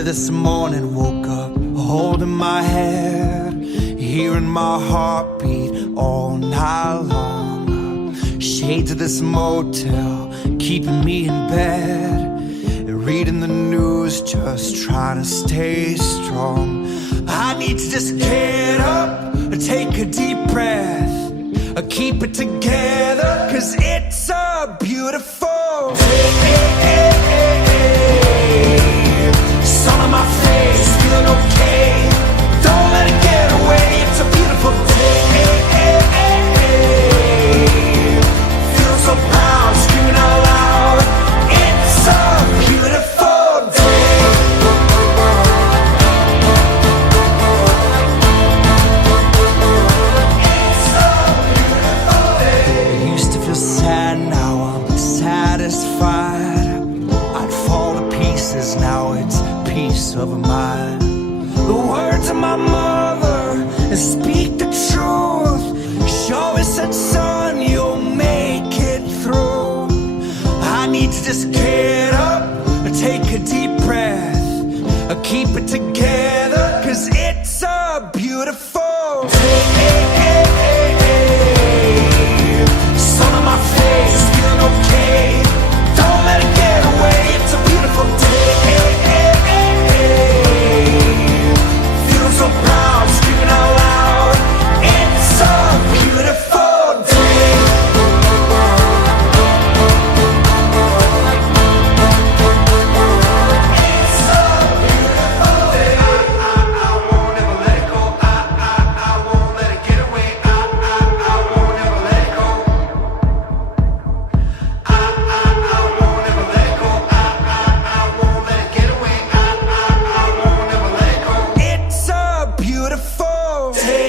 Early this morning, woke up holding my head, hearing my heartbeat all night long. Shades of this motel keeping me in bed, reading the news, just trying to stay strong. I need to just get up, take a deep breath, keep it together, cause it's a beautiful day. Sun on my face, feeling okay. Don't let it get away, it's a beautiful day. Feel so proud, screaming out loud. It's a beautiful day. It's a beautiful day. I used to feel sad, now I'm satisfied. I'd fall to pieces, now it's peace of mind. The words of my mother speak the truth. She always said, son, you'll make it through. I need to just get up, take a deep breath, keep it together, cause it's a beautiful day. Sun on my face, feeling okay. Don't let it get away, it's a beautiful day. Feel so proud, screaming out loud. It's a beautiful day. It's a beautiful day. I won't ever let it go. I won't let it get away. I won't ever let it go. I won't ever let it go. I won't let it get away. I won't ever let it go. It's a beautiful day.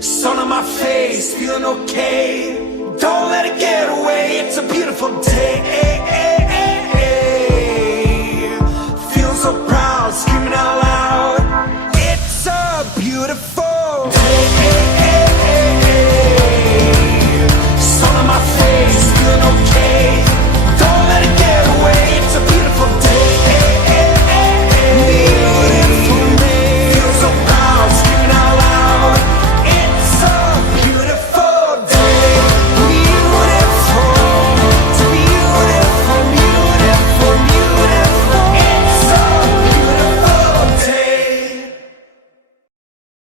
Sun on my face, feeling okay. Don't let it get away. It's a beautiful day.